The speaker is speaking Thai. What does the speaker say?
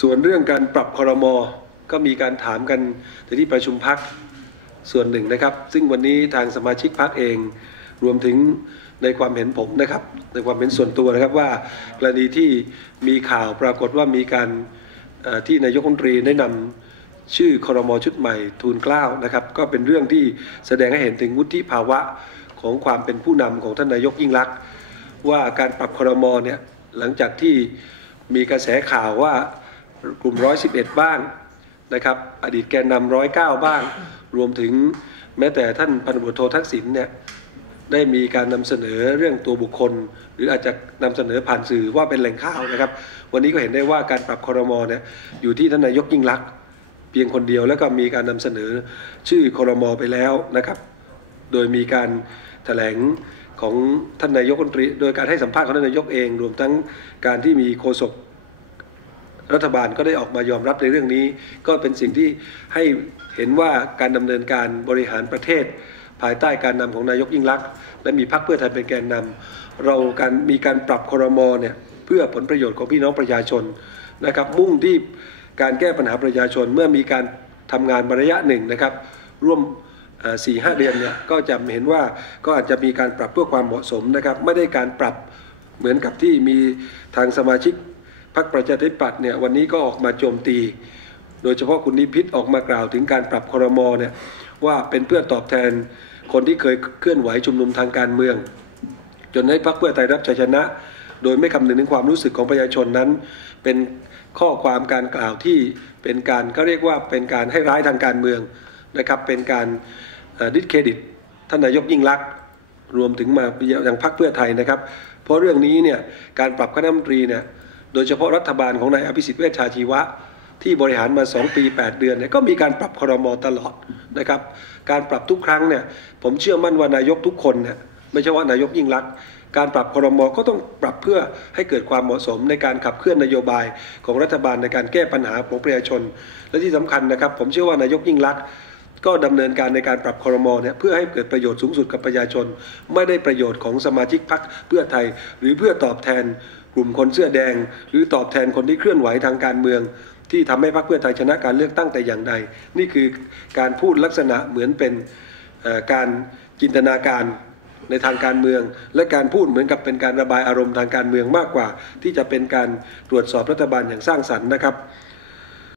ส่วนเรื่องการปรับคอรมอก็มีการถามกันในที่ประชุมพักส่วนหนึ่งนะครับ ซึ่งวันนี้ทางสมาชิกพักเอง รวมถึงในความเห็นผมนะครับ ในความเห็นส่วนตัวนะครับว่ากรณีที่มีข่าวปรากฏว่ามีการที่นายกรัฐมนตรีได้นำชื่อคอรมอชุดใหม่ทูลเกล้านะครับ ก็เป็นเรื่องที่แสดงให้เห็นถึงวุฒิภาวะของความเป็นผู้นำของท่านนายกยิ่งลักษณ์ว่าการปรับคอรมอเนี่ยหลังจากที่มีกระแสข่าวว่า กลุ่ม 111 บ้างนะครับ อดีตแกนนำ109บ้าง รวมถึงแม้แต่ท่านพันตำรวจโททักษิณเนี่ยได้มีการนำเสนอเรื่องตัวบุคคล หรืออาจจะนำเสนอผ่านสื่อว่าเป็นแหล่งข่าวนะครับ วันนี้ก็เห็นได้ว่าการปรับคอรมเนี่ยอยู่ที่ท่านนายกยิ่งลักษณ์เพียงคนเดียวแล้วก็มีการนำเสนอชื่อคอรมอไปแล้วนะครับ โดยมีการแถลงของท่านนายกรัฐมนตรี โดยการให้สัมภาษณ์ของท่านนายกเอง รวมทั้งการที่มีโฆษก รัฐบาลก็ได้ออกมายอมรับในเรื่องนี้ ก็เป็นสิ่งที่ให้เห็นว่าการดำเนินการบริหารประเทศ ภายใต้การนำของนายกยิ่งลักษณ์และมีพรรคเพื่อไทยเป็นแกนนำเราการมีการปรับครมเนี่ยเพื่อผลประโยชน์ของพี่น้องประชาชนนะครับมุ่งที่การแก้ปัญหาประชาชนเมื่อมีการทำงานมาระยะหนึ่งนะครับ ร่วมสี่ห้าเดือนเนี่ยก็จะเห็นว่าก็อาจจะมีการปรับเพื่อความเหมาะสมนะครับ ไม่ได้การปรับเหมือนกับที่มีทางสมาชิก พรรคประชาธิปัตย์เนี่ยวันนี้ก็ออกมาโจมตี โดยเฉพาะคุณนิพิษออกมากล่าวถึงการปรับครมเนี่ยว่าเป็นเพื่อตอบแทนคนที่เคยเคลื่อนไหวชุมนุมทางการเมือง จนให้พรรคเพื่อไทยรับชัยชนะ โดยไม่คำนึงถึงความรู้สึกของประชาชนนั้น เป็นข้อความการกล่าวที่เป็นการก็เรียกว่าเป็นการให้ร้ายทางการเมืองนะครับเป็นการดิสเครดิตท่านนายกยิ่งลักษณ์รวมถึงมาอย่างพรรคเพื่อไทยนะครับ เพราะเรื่องนี้เนี่ยการปรับคณะรัฐมนตรีเนี่ย โดยเฉพาะรัฐบาลของนายอภิสิทธิ์เวชชาชีวะ ที่บริหารมา 2 ปี 8 เดือนเนี่ยก็มีการปรับครมตลอดนะครับการปรับทุกครั้งเนี่ยผมเชื่อมั่นว่านายกทุกคนเนี่ยไม่ใช่ว่านายกยิ่งรักษณ์การปรับครมก็ต้องปรับเพื่อให้เกิดความเหมาะสมในการขับเคลื่อนนโยบายของรัฐบาลในการแก้ปัญหาของประชาชน และที่สำคัญนะครับ ผมเชื่อว่านายกยิ่งรักษณ์ ก็ดำเนินการในการปรับครมเนี่ยเพื่อให้เกิดประโยชน์สูงสุดกับประชาชน ไม่ได้ประโยชน์ของสมาชิกพรรคเพื่อไทย หรือเพื่อตอบแทนกลุ่มคนเสื้อแดง หรือตอบแทนคนที่เคลื่อนไหวทางการเมือง ที่ทำให้พรรคเพื่อไทยชนะการเลือกตั้งแต่อย่างใด นี่คือการพูดลักษณะเหมือนเป็นการจินตนาการในทางการเมือง และการพูดเหมือนกับเป็นการระบายอารมณ์ทางการเมืองมากกว่า ที่จะเป็นการตรวจสอบรัฐบาลอย่างสร้างสรรค์นะครับ